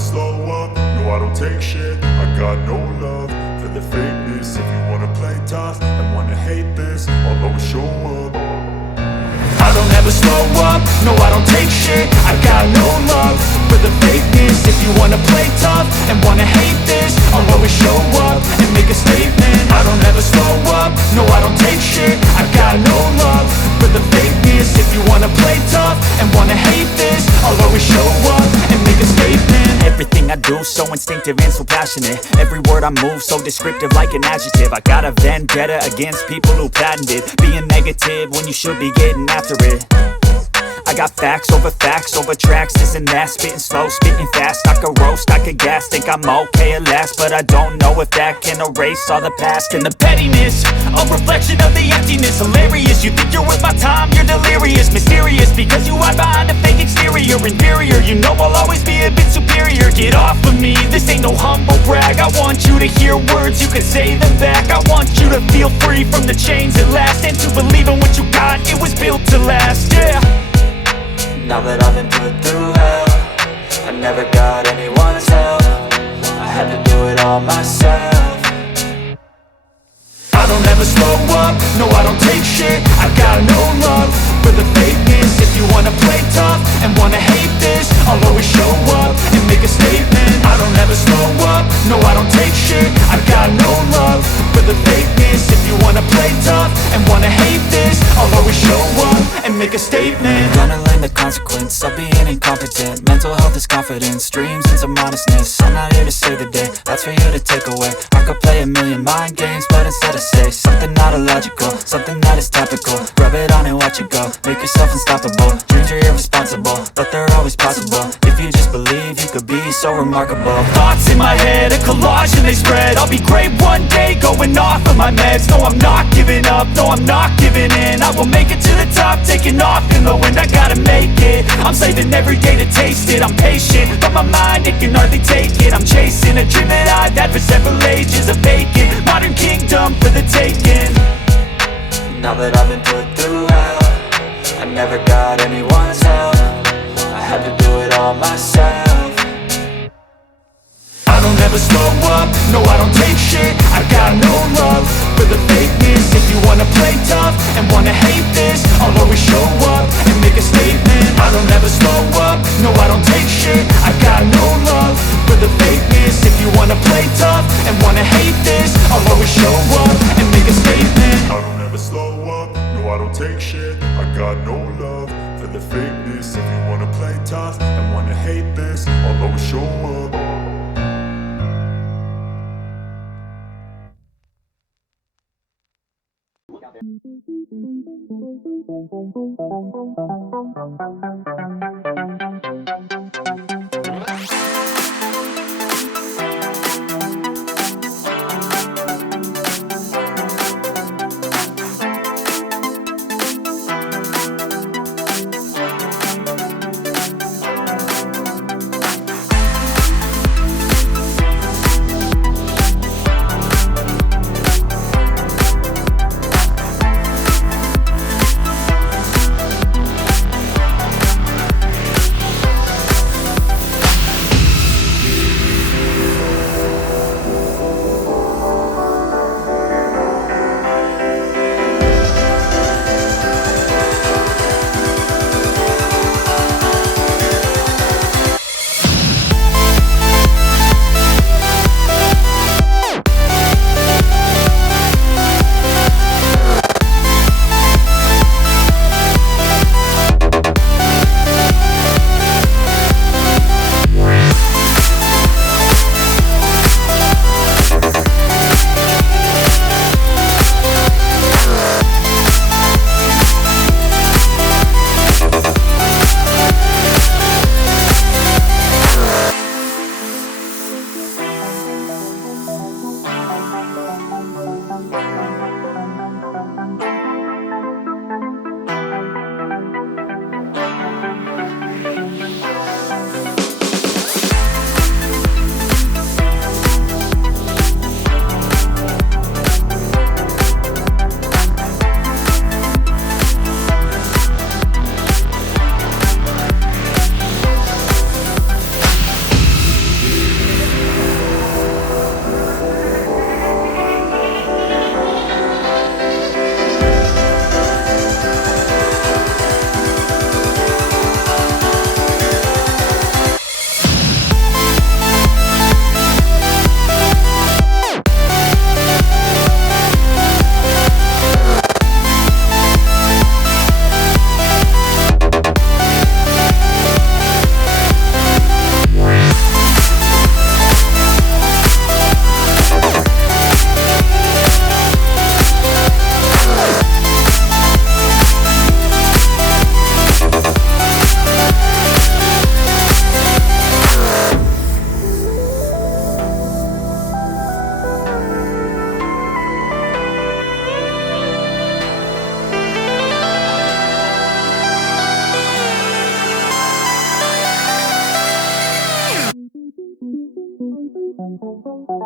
slow up, no I don't take shit. I got no love for the fakeness. If you wanna play tough and wanna hate this, I'll always show up. I don't ever slow up, no I don't take shit. I got no love for the fakeness. If you wanna play tough and wanna hate this, I'll always show up and make a statement. I don't ever slow up, no I don't take shit. I got no love for the fakeness. If you wanna play tough and wanna hate this, I'll always show up and make a statement. Everything I do so instinctive and so passionate. Every word I move so descriptive like an adjective. I got a vendetta against people who patented being negative when you should be getting after it. I got facts over tracks, this and that. Spitting slow, spitting fast. I could roast, I could gas. Think I'm okay at last, but I don't know if that can erase all the past. And the pettiness, a reflection of the emptiness. Hilarious, you think you're worth my time, you're delirious. Mysterious, because you hide behind a fake exterior. Inferior, you know I'll always be a bit superior. Get off of me, this ain't no humble brag. I want you to hear words, you can say them back. I want you to feel free from the chains at last, and to believe in what you got, it was built to last, yeah. Now that I've been put through hell, I never got anyone's help. I had to do it all myself. I don't ever slow up, no I don't take shit. I got no love for the fakeness. If you wanna play tough and wanna hate this, I'll always show up and make a statement. I don't ever slow up, no I don't take shit. I got no love for the fakeness. If you wanna play tough and wanna hate this, I'll always show up and make a statement. Gonna learn the consequence of being incompetent. Mental health is confidence, dreams and some modestness. I'm not here to save the day, that's for you to take away. I could play a million mind games, but instead I say something not illogical, something that is topical. Rub it on and watch it go, make yourself unstoppable. Dreams are irresponsible, but they're always possible. If you just believe, you could be so remarkable. Thoughts in my head, a collage and they spread. I'll be great one day, going off of my meds. No, I'm not giving up, no, I'm not giving in. I will make it to the top, taking off in the wind. I gotta make it, I'm saving every day to taste it. I'm patient, but my mind, it can hardly take it. I'm chasing a dream that I've had for several ages. A vacant, modern kingdom for the taking. Now that I've been put through hell, I never got anyone's help. I had to do it all myself. I don't ever slow up, no I don't take shit. I got no love for the fakeness. If you wanna play tough and wanna hate this, I'll always show up and make a statement. I don't ever slow up, no I don't take shit. I got no love for the fakeness. If you wanna play tough and wanna hate this, I'll always show up and make a statement. I don't ever slow up, no I don't take shit. I got no love for the fakeness. If you wanna play tough and wanna hate this, I'll always show up.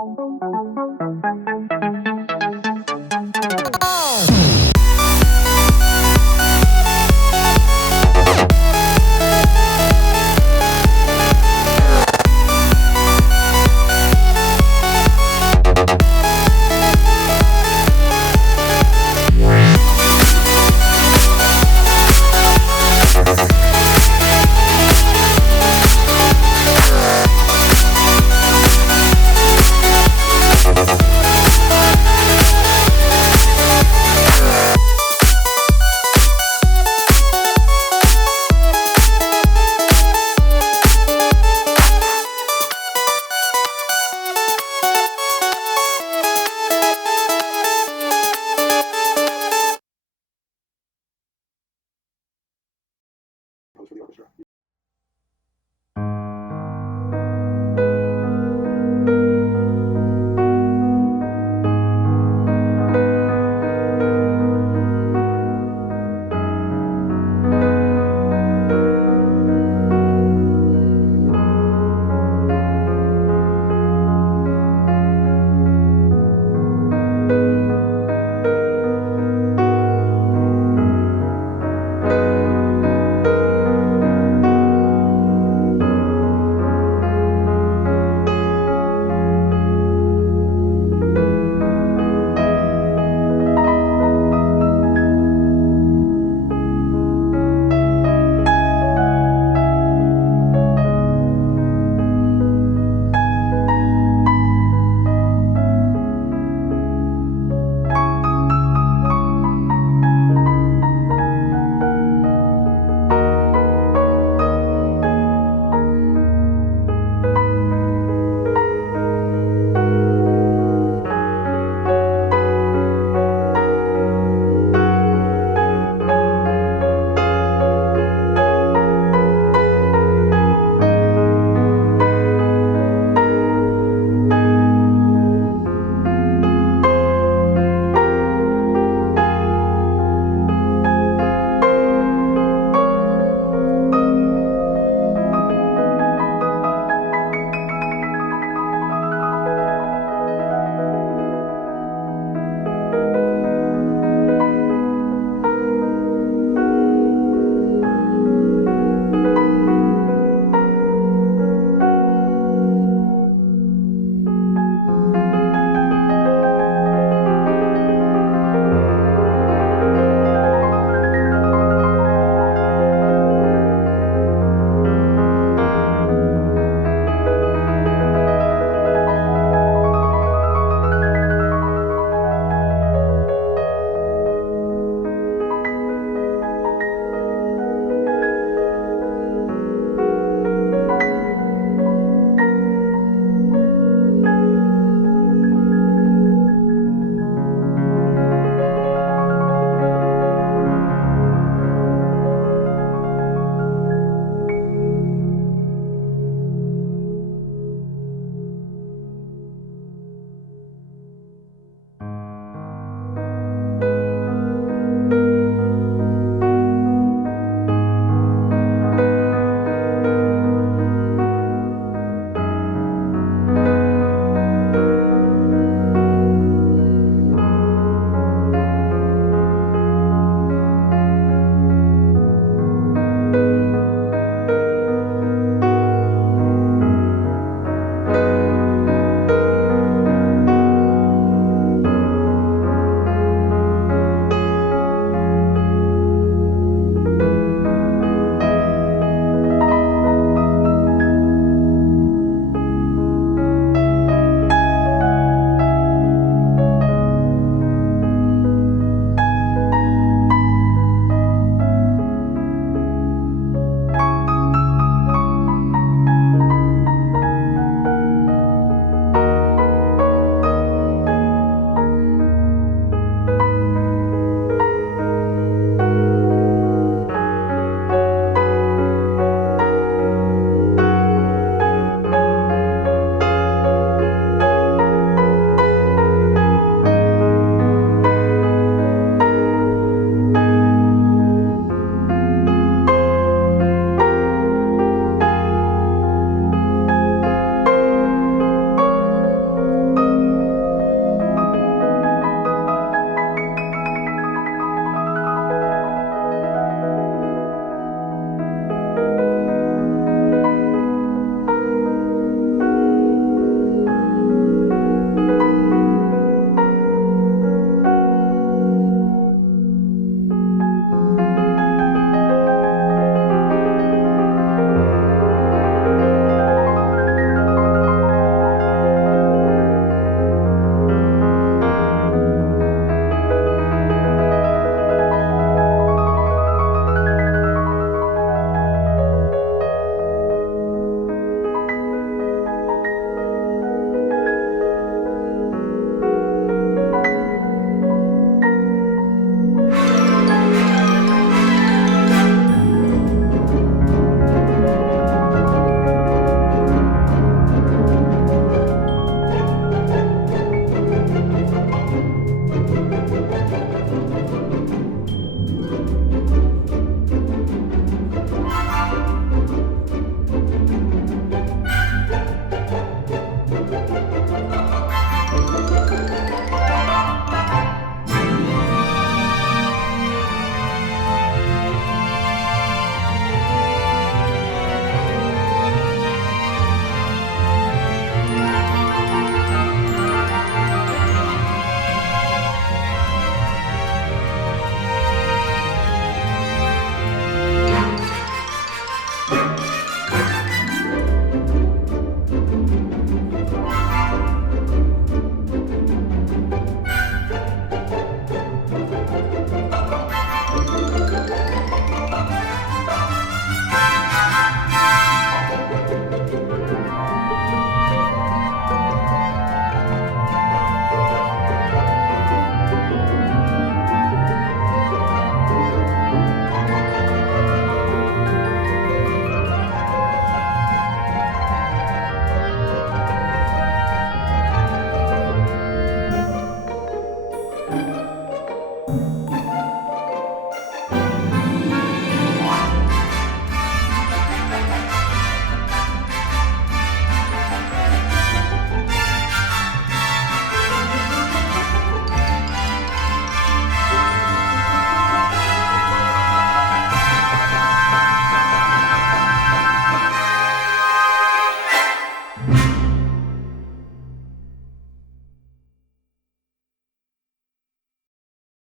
Thank you.